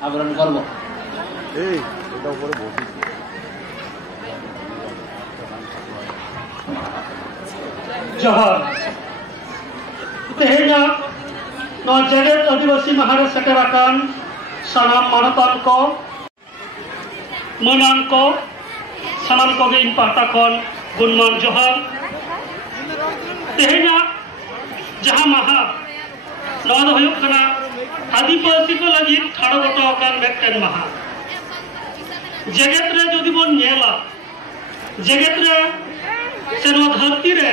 আবরণ করব। जोहार तेहेना जेगेत आदिवासी माहारे सेटेराकान सानाम मानतान को मनान को सानाम को इन पाटा खन गुणमान जोहार तेहेना जहां माहा नवा दो हुयुक कना आदिवासी को लगी ठाड़ो गोटो कान मेटन माहा जेगेत रे जदि बोन नेला जेगेत रे से नवा धरती रे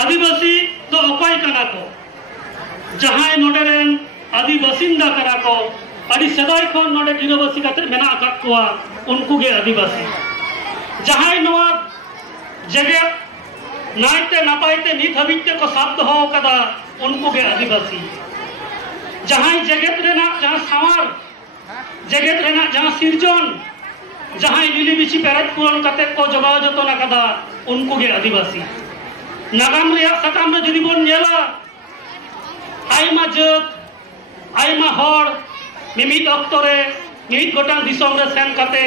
आदिवासी तो अपाय कना को जहां नोडेरेन आदिवासिंदा कना को अड़ी सदाय खन नोडे गिरवासी काते मेना आकात कोआ उनको गे आदिवासी जहां नवा जगह नाइते नापाइते नित हबिते को साथ हो कदा उनको गे आदिवासी जहां जगत रेना जहां सावार जगत रेना जहां सिरजन जहां लिली बिची पेरट पुरन काते को जगाव जतन कदा उनको गे आदिवासी नागाम रिया सकाम रे जदि बोन नेला आइमा जत आइमा हर मिमित अक्तरे मिमित गोटान दिसम रे सेन काते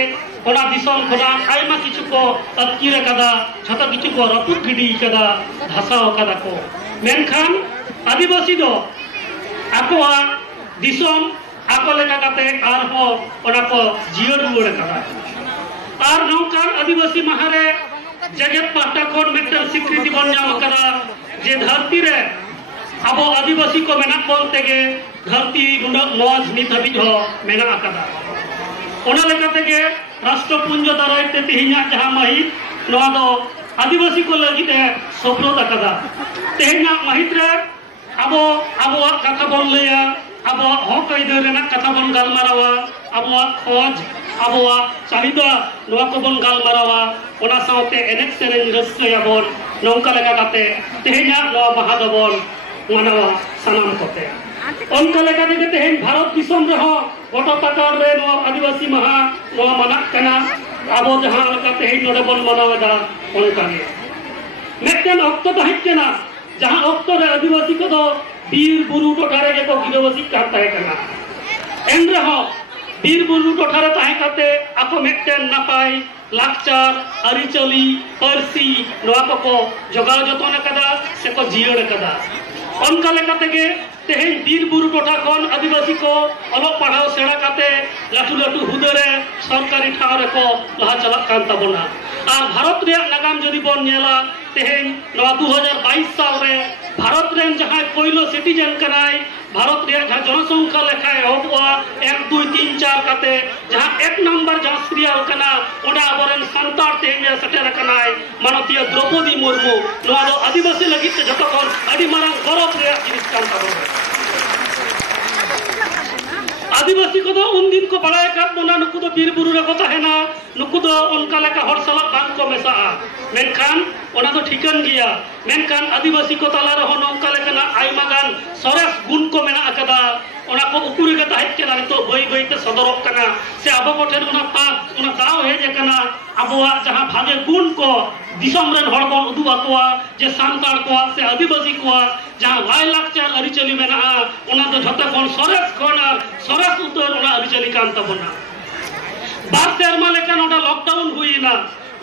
ओना दिसम खोना आइमा किछु को अतकिरे कदा छता किछु को रपुट गिडी कदा धासाव कदा को मेनखान आदिवासी दो आकोआ दिसम आको लेका काते आर हो ओना को जियो रुवर कदा आर नौकान आदिवासी माहारे जगत पाटा कोन मेटन स्वीकृति बन नाम करा जे धरती रे अबो आदिवासी को मेना कोन तेगे धरती गुना मौज नित हबि हो मेना कदा ओना लेका तेगे राष्ट्रपुंज दारायते तिहिना जहां महित नवा दो आदिवासी को लगिते सफलत कदा तेहिना महित रे अबो कथा बन लेया अबो हक आइदर रेना कथा बन गालमारावा अबो खोज अबो चाहिदा नवा को बन गालमारावा ओना साउते एनेक सेरेन रस्कयाबन नौका लेका काते तेहिना नवा महादबन मानवा सनाम कोते उनका लेका दे तेहिन भारत दिसम रे हो गोटा पकार रे नवा आदिवासी महा नवा मनाक कना अबो जहां लेका तेहिन नोडे बन मनावदा उनका ने मेटन अक्तो तहिकना जहां अक्तो रे आदिवासी को दो बीर बुरु टोठारे के को गिरवासी करता है कना एंद्र हो बीर बुरु टोठारे ताहे काते आको मेटन नापाय लाकचार अरिचली परसी नवा को जगाव जतन कदा से को जियोड़ कदा उनका लेका तेगे तेहेन बीर बुरु टोठा खन आदिवासी को अलग पढ़ाओ सेड़ा काते लाटू लाटू हुदरे सरकारी ठाव रे को लहा चलक कान तबना और भारत रे नागाम जदि बन नेला तेहेन नवा 2022 साल रे भारत रेन जहां पहिलो सिटीजन कनाय भारत रे जहां जनसंख्या लेखाय होबवा 1 2 3 4 काते जहां एक नंबर जहां सीरियल कना ओडा अबरन संतार तेगे सटेर कनाय मानतीय द्रौपदी मुर्मू नवा दो आदिवासी लगित जतो कोन अडी मारंग गौरव रे जिनिस कान तबना आदिवासी को दो उन दिन को बड़ाय का बोना नुकु दो बीर बुरु रे को ताहेना नुकु दो उनका लेका हर सला बांग को मेसा मेनखान ओना तो ठीकन गिया मेनखान आदिवासी को ताला रे हो नौका लेका ना आइमा गान सरस गुण को मेना अकदा ओना को उकुरी के ताहित के तो बई बई ते सदरक कना से अब को ठेर ओना पाक ओना दाव हे जे कना अबवा जहां भागे गुण को दिसम रेन हड़ बन उदु अकवा जे सांतार को से आदिवासी को जहां वाय लाकचार अरिचली मेना ओना तो झते कोन सरस कोना सरस उतर ओना अरिचली कान तबना बार सेरमा लेका ओना लॉकडाउन हुईना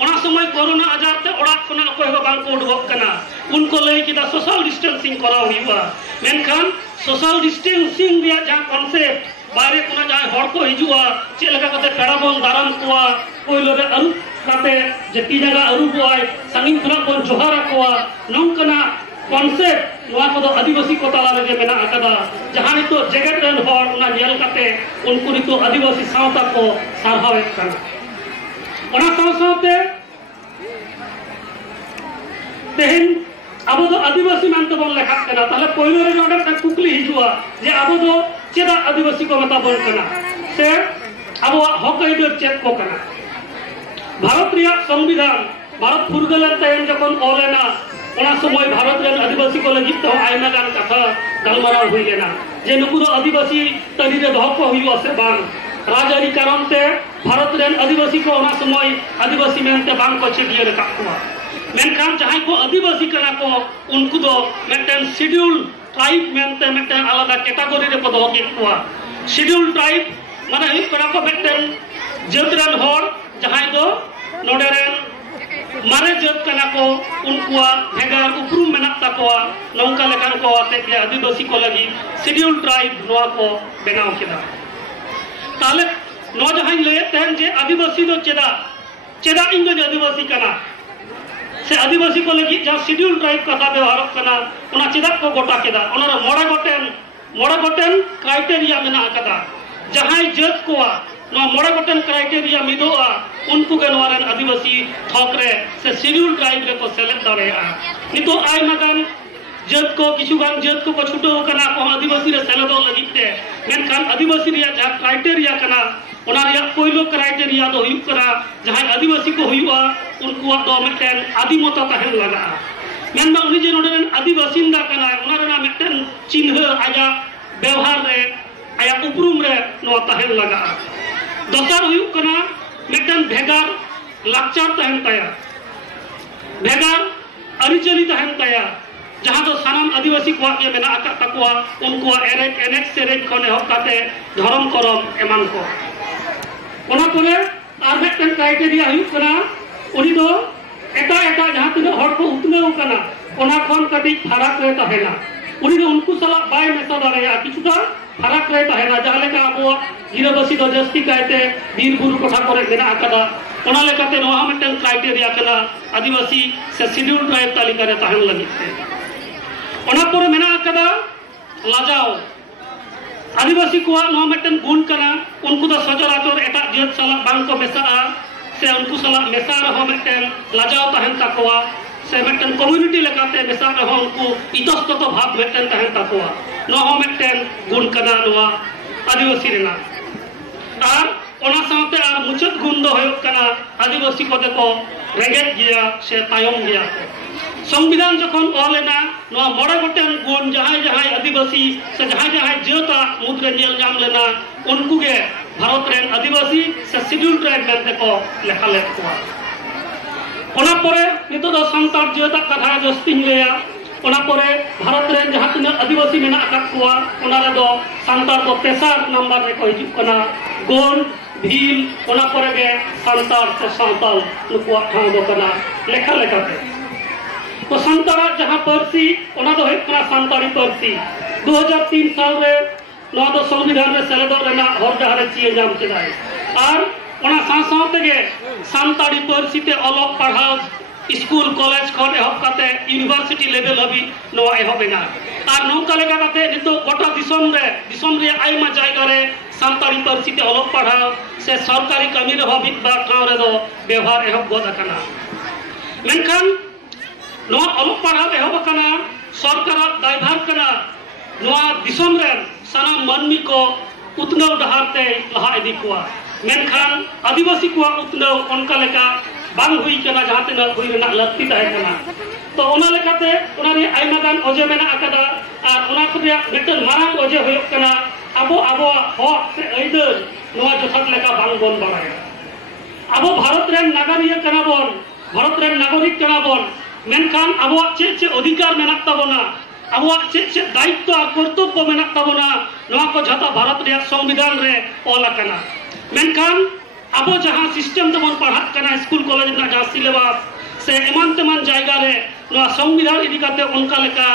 ओना समय कोरोना आजार ते ओड़ा कोना कोय हो बांग को उडगक कना उनको लई किदा सोशल डिस्टेंसिंग कराव हुआ मेनखान सोशल डिस्टेंसिंग रिया जहां कॉन्सेप्ट बारे कोना जाय हड़ को हिजुआ चे लगा कते पेड़ा बन दाराम कोआ कोइलो रे अरु काते जे ती जगह अरु बोय संगिन खुना बन जोहारा कोआ नौकना कॉन्सेप्ट नवा को आदिवासी को ताला रे मेना अकदा जहां नितो जगत रेन हड़ ओना नेल काते उनको नितो आदिवासी सावता को सारहावे कना ओना सावते तेहिन अब तो आदिवासी मानते बन लेखा कना ताले पहिलो रे नोडे का कुकली हिजुआ जे अब तो चेदा आदिवासी को मता बन कना से अब हक आइदर चेक को कना भारत रिया संविधान भारत फुरगलन तयन जखन ओलेना ओना समय भारत रे आदिवासी को लगित तो आइमा गान कथा गलमराव हुई लेना जे नुकु आदिवासी तरी रे धक हुई से बांग राजारी कारण ते भारत रे आदिवासी को ओना समय आदिवासी मेनते बांग को चिटियो रे काकुआ मेनखान जहां को आदिवासी कना को उनको दो मेंटेन शेड्यूल ट्राइब मेनते मेंटेन अलग कैटेगरी रे को दो के कुआ शेड्यूल ट्राइब माने हुई करा को मिटन जतरन हर जहां दो नोडेरन मारे जत कना को उनकुआ भेगार उपरूम मेना तकोआ नौका लेकान को आते के आदिवासी को लगी शेड्यूल ट्राइब नोआ को बनाव केदा ताले नो जहां ले तहन जे आदिवासी दो चेदा इन दो आदिवासी कना से आदिवासी को लगी जहां शेड्यूल ट्राइब कथा व्यवहार कना उना चेदा को गोटा केदा उना मोड़ा गोटेन क्राइटेरिया मेना कदा जहां जत कोआ नो मोड़ा गोटेन क्राइटेरिया मिदोआ उनको के नोरन आदिवासी थोकरे से शेड्यूल ट्राइब रे को सेलेक्ट दारेआ नितो आय मगन जत को किछुगान जत को छुटो कना को आदिवासी रे सेलेक्ट लगिते मेनखान आदिवासी रिया जहां क्राइटेरिया कना उना रिया पहिलो क्राइटेरिया दो हुई करा जहां आदिवासी को हुआ उनको दो मिटेन आदिमता तहन लगा मेनबा उनी जे नोडन आदिवासी दा कना उना रेना मिटेन चिन्ह आया व्यवहार रे आया उपरूम रे नो तहन लगा दोसर हुई कना मिटेन भेगार लाचार तहन तया भेगार अरिचली तहन तया जहां दो सानाम आदिवासी को के मेना आका तकवा उनको एनेक सेरेज कोने हकाते धर्म करम एमान को ओना कोले आर मिटेन क्राइटेरिया हुई कना उनी दो एटा जहां तीन हर को उतनेव कना ओना कोन कटी फरक रे तहेना उनी दो उनको सला बाय मेसा दारेया किछुटा फरक रे तहेना जहां लेका अबो गिरबसी दो जस्ती कायते बीर बुरु कोठा करे मेना आकादा ओना लेकाते नोहा मिटेन क्राइटेरिया कना आदिवासी से शेड्यूल ट्राइब तालिका रे तहन लगिते ओना पर मेना आकादा लाजाओ आदिवासी को नोहा मिटेन गुण कना उनको दो सजराचर एटा जत सला बांग को मेसाआ से उनको सला मेसा रहो मिटेन लाजाओ तहन तकवा से मिटेन कम्युनिटी लेकाते मेसा रहो उनको इतस्तत भाव मिटेन तहन तकवा नोहा मिटेन गुण कना नोआ आदिवासी रेना आर ओना साथे आर मुचत गुण दो होय कना आदिवासी को देखो रेगेट गया से तायम गया संविधान जखन ओलेना नोआ मोड़े गोटेन गुण जहां आदिवासी से जहां जता मुद्रे नेल जाम लेना उनको के भारत रे आदिवासी से शेड्यूल ट्राइब मेनते को लेखा लेत को ओना परे नितो दो संतार जता कथा जस्ती लेया ओना परे भारत रे जहां तिना आदिवासी मेना आका कोआ ओना रे दो संतार को तेसार नंबर रे को हिजु कना गोन भील ओना परे के संतार से संताल नुकुआ ठाव दो कना लेखा लेखाते तो संतारा जहां परसी ओना दो हेकना संतारी परसी 2003 साल रे नो दो संविधान रे सेलेदो रेना हर जहारे चिए जाम केदाय आर ओना सासावते के संतारी परसी ते अलग पढ़ाओ स्कूल कॉलेज खन एहब काते यूनिवर्सिटी लेवल हबी नोआ एहबेना आर नौका लेका काते नितो गोटा दिसम रे आइमा जायगा रे संतारी परसी ते अलग पढ़ाओ से सरकारी कमी रे हबी बा ठाव रे दो व्यवहार एहब गोद कना मेनखान नोआ अलग पढ़ाओ एहब कना सरकार दायभार कना नोआ दिसम रे साना मानमी को उतनव डहारते लहा इदी कोआ मेनखान आदिवासी को उतनव उनका लेका बांग हुई कना जहां तना हुई रेना लक्ति ताहे कना तो ओना लेकाते ओना रे आइमा गान ओजे मेना आकादा आर ओना को रे मिटन मारांग ओजे होय कना अबो हक से अइदर नोआ जथात लेका बांग बोन बाराया अबो भारत रे नागरिक कना बोन भारत रे नागरिक कना बोन मेनखान अबो चे अधिकार मेना ताबोना अबो चे दायित्व और कर्तव्य मेना ताबोना नोआ को जता भारत रे संविधान रे ओला कना मेनखान अबो जहां सिस्टम तमन पढ़ात कना स्कूल कॉलेज ना जहां सिलेबस से एमान तमन जायगा रे नोआ संविधान इदी काते उनका लेका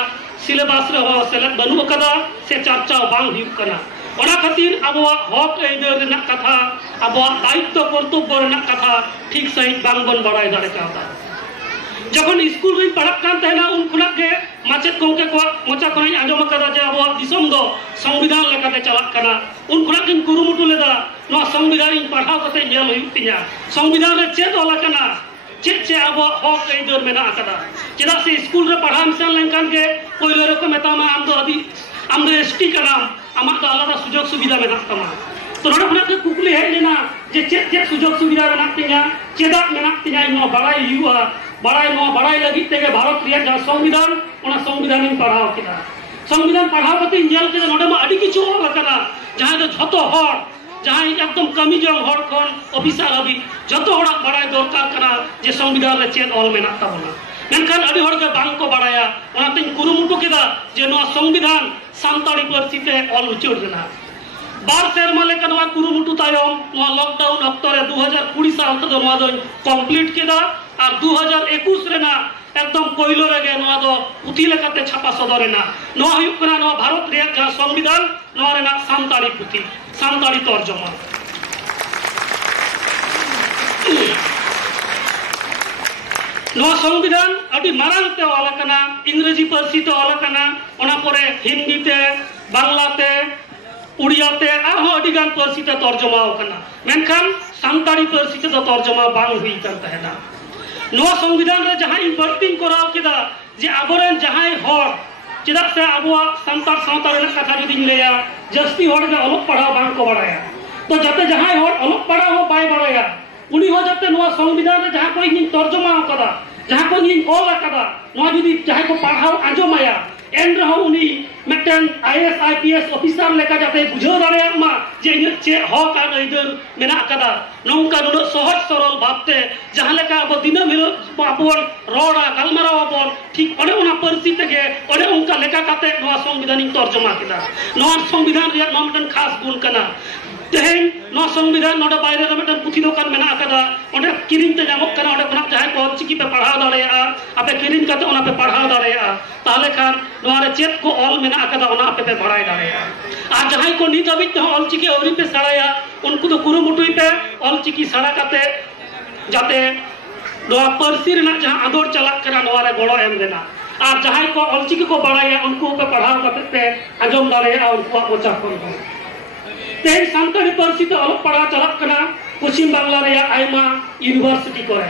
सिलेबस रे हो सेलेक्ट बनु कदा से चर्चा बांग हिउ कना ओना खातिर अबो हक एदर रेना कथा अबो दायित्व कर्तव्य रेना कथा ठीक सही बांग बन बड़ाई दारे काता जखन स्कूल रे पढ़ात कान तहना उन खुना के माचेत गोंके को मोचा कोई आंजम कदा जे अबो दिसम दो संविधान लेकाते चलत कना उन खुना किन कुरुमुटु लेदा नो संविधान पढ़ाव कते नेल हुई तिया संविधान रे चेत ओला कना चे अबो हक एदर मेना कदा चेदा से स्कूल रे पढ़ाम सन लेंकान के कोइलो रे को मेतामा आम दो एसटी कना आमा तो आलादा सुजोग सुविधा मेना तमा तो नोडे खुना के कुकुली हे लेना जे चे सुजोग सुविधा मेना तिया चेदा मेना तिया नो बड़ाई युवा बड़ाई लगी तेगे भारत रिया जहां संविधान ओना संविधान इन पढ़ाव किदा संविधान पढ़ाव कते इंजल के नोडे मा अडी किछु हो कना जहां तो झतो हर जहां एकदम कमी जंग हर खन ऑफिसर हबी जतो होड़ा बड़ाई दरकार कना जे संविधान रे चेत ऑल मेना ताबोना मेनखान अडी हर के बांग को बड़ाया ओना तिन कुरुमुटु केदा जे नो संविधान सांताड़ी परसी ते ऑल उचोड़ देना बार सेरमा लेका नवा कुरुमुटु तायम नवा लॉकडाउन अक्तो रे 2020 साल तो नवा दो कंप्लीट केदा और 2021 रेना एकदम कोइलो रेगे नवा दो पुथी लेकाते छापा सदरेना नवा हुयुक कना नवा भारत रे जहां संविधान नवा रेना सानताड़ी पुथी सानताड़ी तर्जमा नवा संविधान अभी मारांग ते वाला कना इंग्रेजी पार्सी ते वाला कना ओना परे हिंदी ते बांग्ला ते उड़िया ते आहो अडिगान पार्सी ते तर्जमा कना मेनखान सानताड़ी पार्सी ते तर्जमा बांग हुई कन तहेना नवा संविधान रे जहां इम्पर्टिंग कराव केदा जे आबोरेन जहां हर चेदा से आबुआ सानताड़ सावता रे कथा जदि लेया जस्ती हर ने अलग पढ़ाव बांग को बड़ाया तो जते जहां हर अलग पढ़ाव हो बाय बड़ाया उनी हो जाते नवा संविधान रे जहां कोई तर्जमा कदा जहां को इन ऑल कदा नवा जदि जहां को पढ़ाव आंजमाया एन रहो उनी मिटन आईएएस आईपीएस ऑफिसर लेका जाते बुझाव दाड़े मा जे इन चे हक आर इधर मेना कदा नौका नुनो सहज सरल भाबते जहां लेका अब दिनम हिलो आपन रोड़ा गलमाराव आपन ठीक ओने ओना परसी तेगे ओने उनका लेका काते नवा संविधान तर्जमा केदा नवा संविधान रे नवा मिटन खास गुण कना तेहेन नवा संविधान नोडे बायरे रे मिटन पुथी दोकान मेना कदा ओने किरिन ते जामक कना ओने खना जहां को ऑलचिकी पे पढ़ाव दाड़ेया आपे किरिन काते ओना पे पढ़ाव दाड़ेया ताले खान नवा रे चेत को ऑल मेना कदा ओना आपे पे पढ़ाई दाड़ेया आ जहां को नी दबित ते ऑलचिकी औरी पे सड़ाया उनको तो कुरुमुटुई पे ऑलचिकी सड़ा काते जाते नवा पार्सी रेना जहां आंदोड़ चलाक कना नवा रे गड़ो एम देना और जहां को ऑलचिकी को बढ़ाया उनको पे पढ़ाव काते पे आंजम दाड़ेया उनको मोचा कोन तेन सानताड़ी पार्सी ते अलग पढ़ा चलक कना पश्चिम बांग्ला रे आयमा यूनिवर्सिटी करे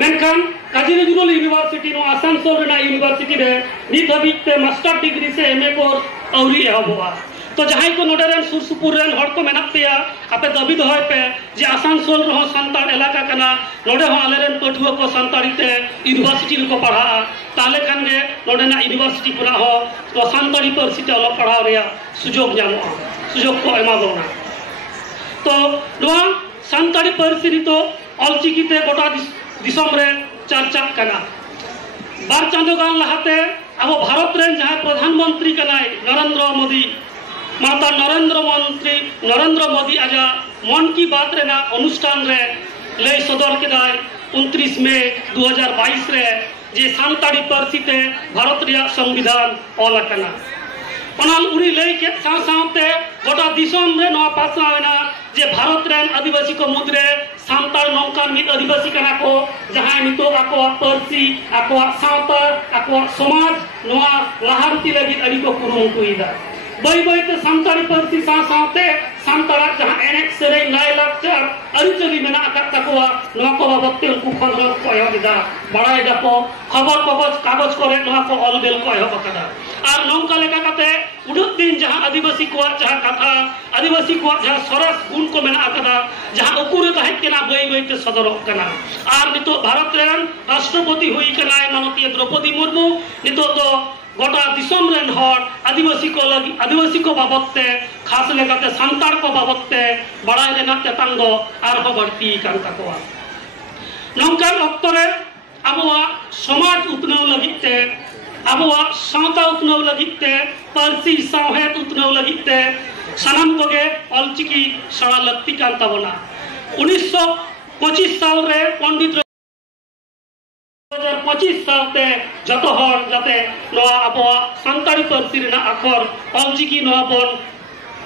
मेनखान काजी नजरुल यूनिवर्सिटी नो आसानसोल रेना यूनिवर्सिटी रे नित हबित ते मास्टर डिग्री से एमए कोर्स औरी एहबवा तो जहां को नोडरेन सुरसुपुर रेन हड़ को मेना पेया आपे दबी दहय पे जे आसानसोल रहो सानताड़ इलाका कना नोडे हो आलेरेन पठुआ को सानताड़ी ते यूनिवर्सिटी को पढ़ा ताले खान गे नोडेना यूनिवर्सिटी पुरा हो तो सानताड़ी पार्सी ते अलग पढ़ाव रे सुजोग जामो सुजोग को एमा बोना तो नवा सानताड़ी पार्सी री तो ऑलचिकी ते गोटा दिसम रे चर्चा कना बार चांदोगान लहाते अब भारत रेन जहां प्रधानमंत्री कनाय नरेंद्र मोदी माता नरेंद्र मोदी आजा मन की बात रेना अनुष्ठान रे लय सदर केदाय 29 मई 2022 रे जे सानताड़ी पार्सी ते भारत रिया संविधान ऑल कना ओनाल उनी लय के साथे गोटा दिसम रे नवा पासनावेना जे भारत रेन आदिवासी को मुद्रे सानताड़ नौकान मिद आदिवासी कना को जहां नितो आको पार्सी आको सावता आको समाज नवा लाहारती लगी अड़ी को कुरुमुटुइदा बई बई ते सानताड़ी पार्सी साथे सानताड़ा जहां एनेक सेरे लाय लाक्चर अरिचली मेना आकात तकोवा नवा को बाबते उनको खबर को एदा बड़ाई दको खबर कागज करे नवा को अलबेल को एहो बकदा और नौका लेका काते उडुक दिन जहां आदिवासी को जहां कथा आदिवासी को जहां सरस गुण को मेना आकदा जहां उकुरे ताहे केना बई बई ते सदरक कना और नितो भारत रेन राष्ट्रपति हुई कना माननीय द्रौपदी मुर्मू नितो तो गोटा दिसम रेन हर आदिवासी को बाबते खास लेकाते सानताड़ को बाबते बड़ाई रेना तेतांग आर हो बढ़ती कान तकोवा नौकान अक्तो रे आबोआ समाज उतनाव लगिते आबोआ सावता उतनाव लगिते पार्सी सावहेत उतनाव लगिते सानाम कोगे ऑलचिकी सड़ा लगती कान ताबोना 1925 साल रे पंडित 2025 सालते जतो हर जाते नवा आबोआ सानताड़ी पार्सी रेना आखर ऑलचिकी नवा बन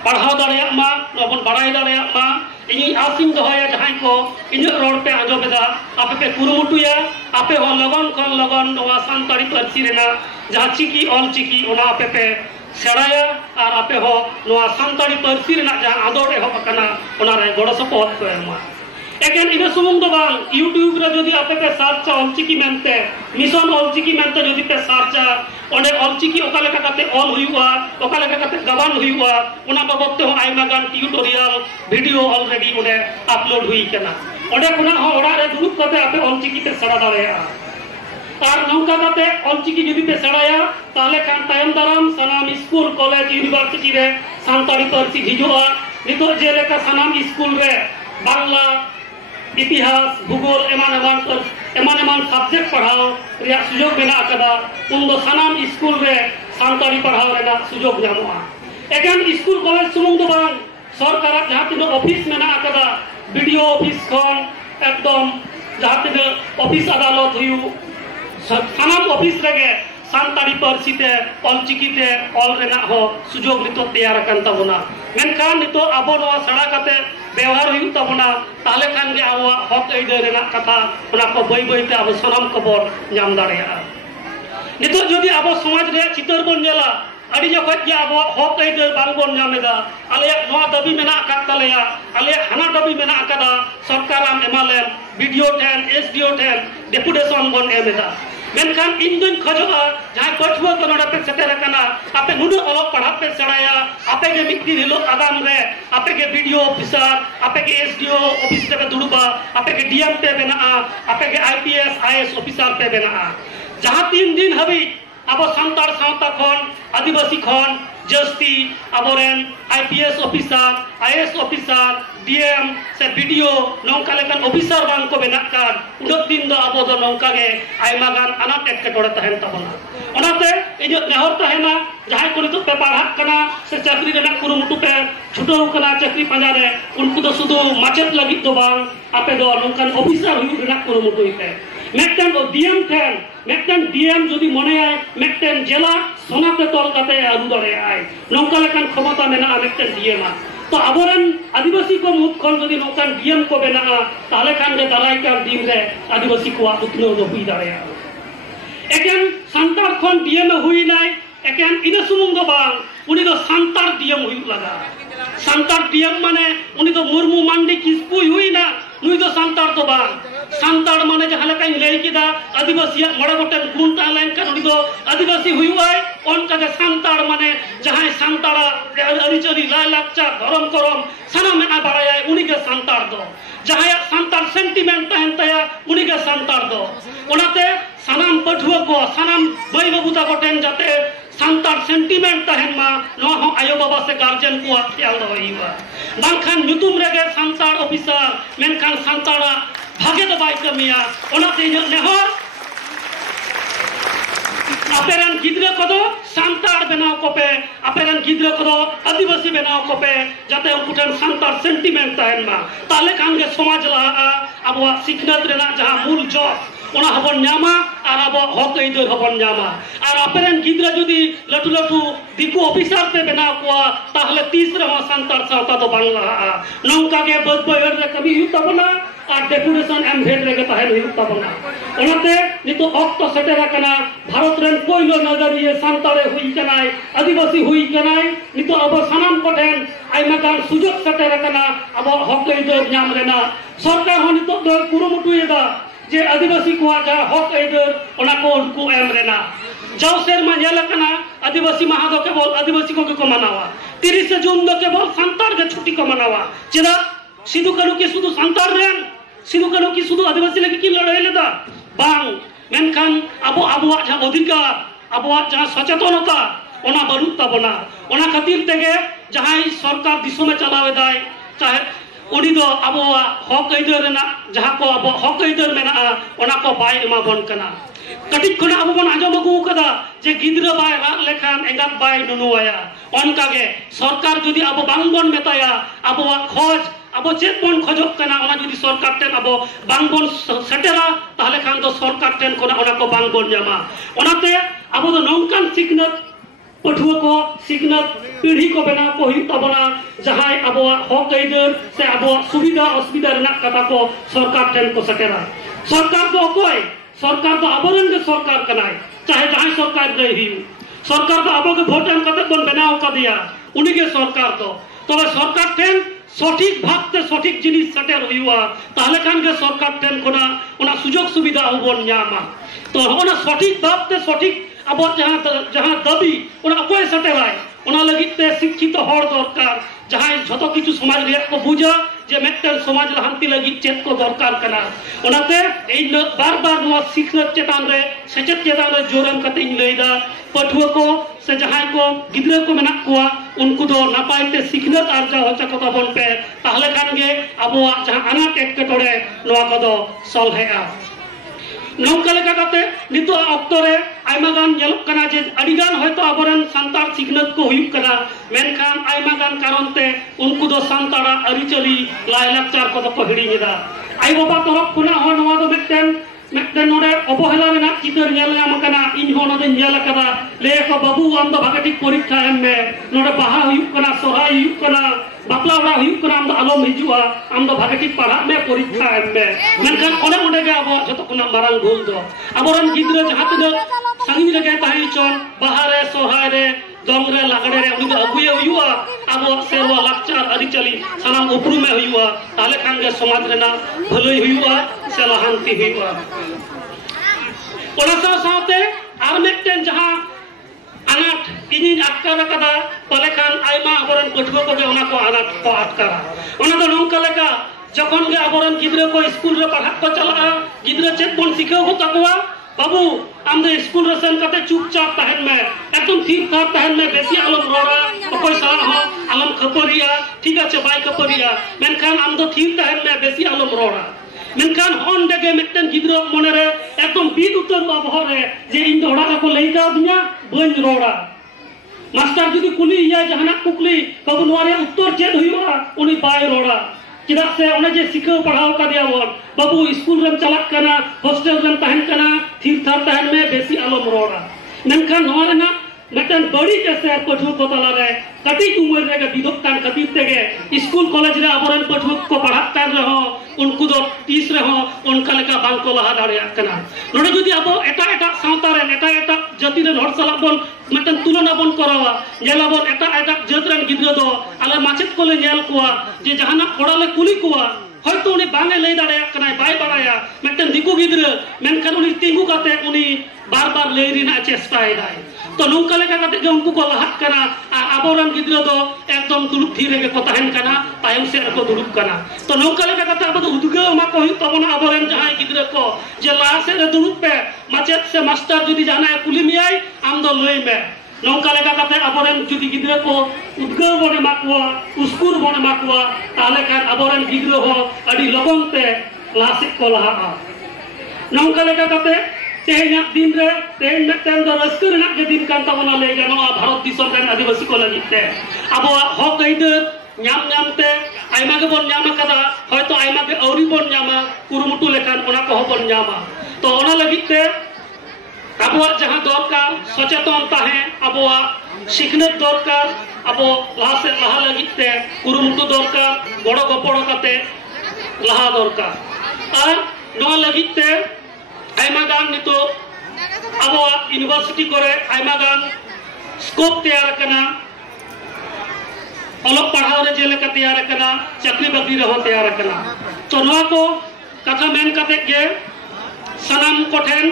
पढ़ाव दाड़ेया मा नवा बन बड़ाई दाड़ेया मा इनी आसिम दहया जहां को इन रोड पे आजोबेदा आपे पे कुरुमुटुया आपे हो लगन खन लगन नवा सानताड़ी पार्सी रेना जहां चिकी ऑलचिकी ओना आपे पे सेड़ाया और आपे हो नवा सानताड़ी पार्सी रेना जहां आदोड़े हो कना ओना रे गड़ो सपोर्ट को एमा एकेन इना सुमुंग दो बांग यूट्यूब रे जदि आपे पे सर्च ऑलचिकी मेनते मिशन ऑलचिकी मेनते जदि पे सर्च ओने ऑलचिकी ओका लेका काते ऑल हुइवा ओका लेका काते गबान हुइवा ओना बाबते हो आइमा गान ट्यूटोरियल वीडियो ऑलरेडी ओने अपलोड हुई केना ओडे कुना हो ओडा रे दुरुप काते आपे ऑलचिकी ते सड़ा दाड़ेया और नौका काते ऑलचिकी जदि पे सड़ाया ताले कान तायम दाराम सनाम स्कूल कॉलेज यूनिवर्सिटी रे सानताड़ी पार्सी हिजुआ नितो जे लेका सनाम स्कूल रे बांग्ला इतिहास भूगोल एमान सब्जेक्ट पढ़ाओ रिया सुजोग मेना कदा उन दो सनाम स्कूल रे सानताड़ी पढ़ाओ रेना सुजोग जामोआ एकान स्कूल कॉलेज सुमुंग दो बांग सरकार जहाँ तीन ऑफिस में ना आकदा वीडियो ऑफिस खन एकदम जहाँ तीन ऑफिस अदालत हुई सानाम ऑफिस रेगे सानताड़ी पार्सीते ऑलचिकीते ऑल रेना हो सुजोग नितो तैयार करन तबना मेनखान नितो आबो नवा सड़ा कते व्यवहार हुई तबना ताले खान गे आबो हक एइदर रेना कथा ओना को बई बईते आबो सानाम खबर नाम दाड़ेया नितो जदि आबो समाज रे चितर बन नेला अड़ी जखत जे आबो हक एइदर बांग बन नामेदा आले नवा दाबी मेना काट तलेया आले हाना दाबी मेना आकादा सरकार आम एमाले वीडियो टेन एसडीओ टेन डेपुटेशन बन एमेदा मेनखान इन खजोगा जहाँ पठुआ को नोड़ा पे सेटेर कना आपे नुनु अलग पढ़ा पे सेड़ाया आपे के मिक्ति हिलो आगाम रे आपे के वीडियो ऑफिसर आपे के एसडीओ ऑफिस पे दुड़ुबा आपे के डीएम पे बेना आपे के आईपीएस आईएएस ऑफिसर पे बेना जहाँ 3 दिन हबी अब सांतार सावता खन आदिवासी खन जस्ती अबोरेन IPS officer IAS officer DM से वीडियो नौका लेकन ऑफिसर बांग को बेना कर उन दिन दो अब दो नौका के आयमा गान अनाट एटकेटोड़े तहन तबना ओनाते इजो नेहर तहना जहां को नितो पे पढ़ा कना से चाकरी रेना कुरुमुटु पे छुटो कना चाकरी पंजा रे उनको तो सुदो माचेत लगी तो बांग आपे दो नौकन ऑफिसर हुई रेना कुरुमुटु पे मेक्टन डीएम टेन मेक्टन डीएम जदि मने आय मेक्टन जिला सोनाते तोल काते आरु दरे आय नौका लेकन क्षमता मेना मेक्टन डीएम तो आबोरन आदिवासी को मुख खन जदि नौकन डीएम को बेना ताले खान के दाराय का दिन रे आदिवासी को उतनो दो हुई दाड़ेया एकेन सांतार खन डीएम हुई नाय एकेन इना सुमुंग दो बांग उनी दो सांतार डीएम हुई लगा सांतार डीएम माने उनी दो मुर्मू मांडी किसपु हुई ना नुई दो सांतार तो बांग सांतार माने जहाँ लका लई किदा आदिवासी मोड़ा गोटेन गुण तालेन का उनी दो आदिवासी हुईवाय उनका के सांतार माने जहाँ सांतारा अरिचरी लाय लाचा धर्म करम साना में बाड़ाया उनी के सांतार दो जहाँ सांतार सेंटिमेंट तहन तया उनी के सांतार दो ओनाते सानाम पठुआ को सानाम बई बाबूता गोटेन जाते सांतार सेंटिमेंट तहन मा नो हो आयो बाबा से गार्जियन को ख्याल दो बांखान नुतुम रेगे सांतार ऑफिसर मेनखान सांतारा भागे तो बाई कमिया ओनाते नेहर अपेरन गिद्रे को दो सांतार बनाव को पे अपेरन गिद्रे को दो आदिवासी बनाव को पे जाते उनकुटन सांतार सेंटिमेंट तहन मा ताले खान के समाज ला अब सिखनत रेना जहां मूल जोश ओना हबन न्यामा और अब हक एइदर हबन न्यामा और अपेरन गिद्रे जदि लटू लटू दिकु ऑफिसर पे बनाव कोआ ताहले तीसरे हो सांतार सावता तो बांग्ला नौका के बद बहर रे कमी हुई तबना और डेपुटेशन एम भेट रे तहन हुई तबना ओनाते नितो ऑक्ट सेटेरा कना भारत रेन कोइलो नगरिए सांतारे हुई कनाय आदिवासी हुई कनाय नितो अब सानाम कोठेन आइमा गान सुजोग सेटेरा कना अब हक एइदर न्याम रेना सरकार हो नितो दो कुरुमुटुएदा जे आदिवासी को जहाँ हक एइदर ओना को उनको एम रेना जाओ सेर मा नेल कना आदिवासी माह दो केवल आदिवासी को मनावा 30 जून दो केवल सांतार के छुट्टी को मनावा चेदा सिदु कानु की सुदु सांतार रेन सिदु कानु की सुदु आदिवासी लगी की लड़ाई लेदा बांग मेनखान अबो अबो जहाँ अधिकार अबो जहाँ सचेतनता ओना बरुत तबना ओना खातिर तेगे जहाँ सरकार दिसो में चलावेदाय चाहे उनी दो अब हक एइदर रेना जहाँ को अब हक एइदर मेना ओना को बाय एमा बन कना कटिक खना अब बन आजम अगु कदा जे गिद्रा बाय राग लेखान एंगात बाय नुनुवाया ओनका के सरकार जदि अब बांग बन मेताया अब खोज अब चेत बन खोजक कना ओना जदि सरकार टेन अब बांग बन सेटेरा ताहले खान तो सरकार टेन कोना ओना को बांग बन जामा ओनाते अब दो नौकान सिखनत पठुआ को सिखनत पीढ़ी को बना को हुई तबना जहाँ अब हक एइदर से अब सुविधा असुविधा रेना कथा को सरकार टेन को सेटेरा सरकार तो कोई सरकार तो अबरन के सरकार कनाय चाहे जहाँ सरकार दे ही सरकार तो अब के वोट एम कते बन बनाव का दिया उन्हीं के सरकार तो तबे सरकार टेन सठिक भागते सठिक जिनिस सेटेर हुआ ताहले खान के सरकार टेन कोना ओना सुजोग सुविधा होबन न्यामा तो ओना सठिक भागते सठिक अब जहाँ दाबी ओना अकोय सेटेराय ओना लगिते शिक्षित हर दरकार जहाँ झतो किछु समाज रे को बुझा जे मेक्टन समाज लहांति लगी चेत को दरकार कना ओनाते एई बार बार नवा सिखनत चेतान रे सेचेत चेतान रे जोरम कते लैदा पठुआ को से जहाँ को गिद्रे को मेना कोआ उनको दो नापायते सिखनत आर्जा होचा को तबन पे ताहले खान गे अब जहाँ अनाट एटकेटोड़े नवा को दो सॉल्व हेगा नौका लेका काते नितो ऑक्टो रे आयमा गान जेलक कना जे अडिगान होयतो आबोरन सांतार सिखनत को हुयुक कना मेनखान आयमा गान कारणते उनको दो सांतारा अरिचली लायलाकचार को को हिड़ीदा आई बाबा तरफ खुना हो नवा दो मिट्टन नोडे अवहेला रेना चितर नेल नाम कना इन हो नोडे नेल कदा ले को बाबू आम दो भागे ठीक परीक्षा एम में नोडे बाहा हुयुक कना सोहा हुयुक कना बापला उड़ा हुयुक कना आम दो आलम हिजुआ आम दो भागे ठीक पढ़ा में परीक्षा एम में मेनखान ओने ओंडे गे आबो जतो कुना मारांग भूल दो आबोरन गिद्रा जहां तिना सांगिन रे ताही चोन बाहा रे सोहा रे दोंगरे लागड़े रे उनी अगुए हुयुआ आबो सेवा लाकचार अरिचली सानाम उपरुमे हुयुआ ताले खान गे समाज रेना भलई हुयुआ से लहांती हुयुआ ओना साथे आर मिटन जहां अनाथ इनी अटकारा कदा ताले खान आयमा आबोरन पठुआ को ओना को अनाथ को अटकारा ओना दो नोंका लेका जखन गे आबोरन गिद्रा को स्कूल रे पढ़ा को चला गिद्रा चेक बोन सिखाओ को तकवा बाबू आम दे स्कूल रे सेन कते चुपचाप तहन में एकदम ठीक ठाक तहन में बेसी आलम रोड़ा कोई सा हो आलम खपरिया ठीक আছে बाय खपरिया मेनखान आम दो ठीक तहन में बेसी आलम रोड़ा मेनखान होन देगे मिटन गिद्रो मने रे एकदम बीत उतर बाबो रे जे इन दोड़ा को लई दा दिया बन रोड़ा मास्टर जुदी कुली या जहाना कुकली बाबू नवारे उत्तर चेद हुआ उनी बाय रोड़ा चिदा से ओने जे सिखाओ पढ़ाओ का दिया बोल बाबू स्कूल रम चलक कना हॉस्टल रम तहन कना थीर थार तहन में बेसी आलम रोड़ा मेनखान नवा ना मिटन बड़ी जैसे पठुआ को तला रे कटी उम्र रे विधक कान खातिर तेगे स्कूल कॉलेज रे आबरन पठुआ को पढ़ात कान रहो उनको दो 30 रहो उनका लेका बांग को लहा दाड़िया कना नोडे जुदी आबो एटा एटा सावता रे एटा जाति रे हर सला बोन मिटन तुलना बोन करावा जेला बोन एटा जात रन गिद्रा दो आले माचेत को ले जेल कोआ जे जहाना खोड़ा ले कुली कोआ हयतो उनी बांगे लई दाड़िया कना बाय बाड़ाया मिटन दिकु गिद्रा मेनखान उनी तिंगु काते उनी बार-बार लई रिना चेष्टाय दाय तो नौका लेका काते जे उनको को लहात कना आबोरन गिद्रा दो एकदम दुरुप थी रे को तहन कना तायम से को दुरुप कना तो नौका लेका काते अब उदगा मा को हित तबना आबोरन जहां गिद्रा को जे ला से रे दुरुप पे माचेत से मास्टर जुदी जाना कुली मियाई आम दो लई में नौका लेका काते आबोरन जुदी गिद्रा को उदगा बने माकुआ उस्कुर बने माकुआ ताले खान आबोरन गिद्रा हो अडी लगन ते लासिक को लहा नौका लेका काते तेहना दिन रे तेहन मिटन दो रस्कर ना के दिन कान तबना ले गानो भारत दिसम रे आदिवासी को लगिते अब हक आइदर ᱧᱟᱢ ᱧᱟᱢते आयमा के बन ᱧᱟᱢ कदा हयतो आयमा के औरी बन ᱧᱟᱢᱟ कुरुमुटु लेखान ओना को बन ᱧᱟᱢᱟ तो ओना लगिते अबवा जहां दरकार सचेतन ताहे अबवा शिखनत दरकार अबो लहा से लहा लगिते कुरुमुटु दरकार बड़ो गपड़ो काते लहा दरकार और नो लगिते आयमा गान नितो अबवा यूनिवर्सिटी करे आयमा गान स्कोप तैयार करना अलग पढ़ाओ रे जेले का तैयार करना चाकरी बाकरी रहो तैयार करना तो नवा को कथा मेन कते के सनम कोठेन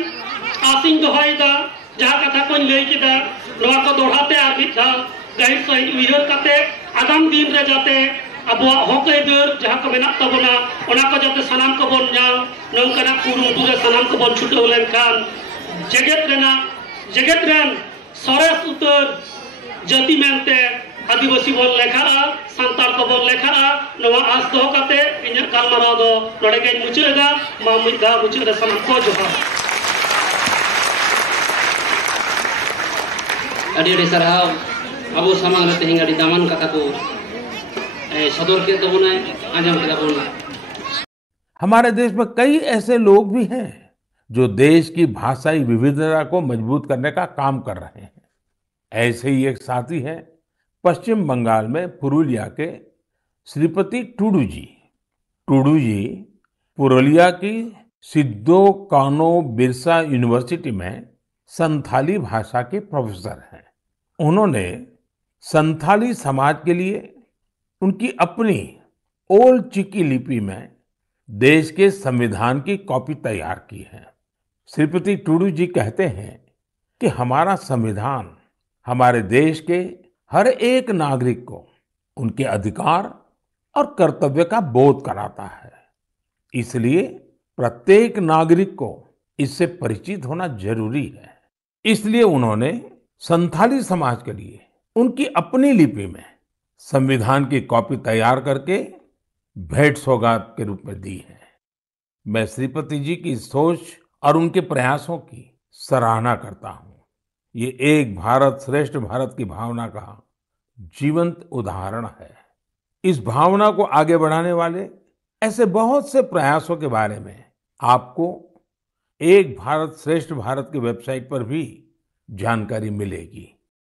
आसिंग दोहाइदा जहां कथा को लई किदा नवा को दोहराते आ मिथा गाइड सही उइहर कते आगाम दिन रे जाते अब हक आइदर जहां को मेना तबना ओना को जाते सनम को बन जाओ नौकना कुरुमुटु रे सनम को बन छुटे होलेन खान जगत रेन सरेस उतर जाति मेनते आदिवासी बोल लेखा सांतार को बोल लेखा नवा आस दो काते इन गालमाराव दो नोडे के मुचेदा मा मुद्दा मुचेदा सनम को जोहार अडी सरहाव अबो सामांग रे तेहिं अडी दामन कथा को सदर के तबना आजम के तबना हमारे देश में कई ऐसे लोग भी हैं जो देश की भाषाई विविधता को मजबूत करने का काम कर रहे हैं। ऐसे ही एक साथी हैं पश्चिम बंगाल में पुरुलिया के श्रीपति टूडू जी। टूडू जी पुरुलिया की सिद्धो कानो बिरसा यूनिवर्सिटी में संथाली भाषा के प्रोफेसर हैं। उन्होंने संथाली समाज के लिए उनकी अपनी ओल्ड चिकी लिपि में देश के संविधान की कॉपी तैयार की है। श्रीपति टूडू जी कहते हैं कि हमारा संविधान हमारे देश के हर एक नागरिक को उनके अधिकार और कर्तव्य का बोध कराता है, इसलिए प्रत्येक नागरिक को इससे परिचित होना जरूरी है। इसलिए उन्होंने संथाली समाज के लिए उनकी अपनी लिपि में संविधान की कॉपी तैयार करके भेंट सौगात के रूप में दी है। मैं श्रीपति जी की सोच और उनके प्रयासों की सराहना करता हूँ। ये एक भारत श्रेष्ठ भारत की भावना का जीवंत उदाहरण है। इस भावना को आगे बढ़ाने वाले ऐसे बहुत से प्रयासों के बारे में आपको एक भारत श्रेष्ठ भारत की वेबसाइट पर भी जानकारी मिलेगी।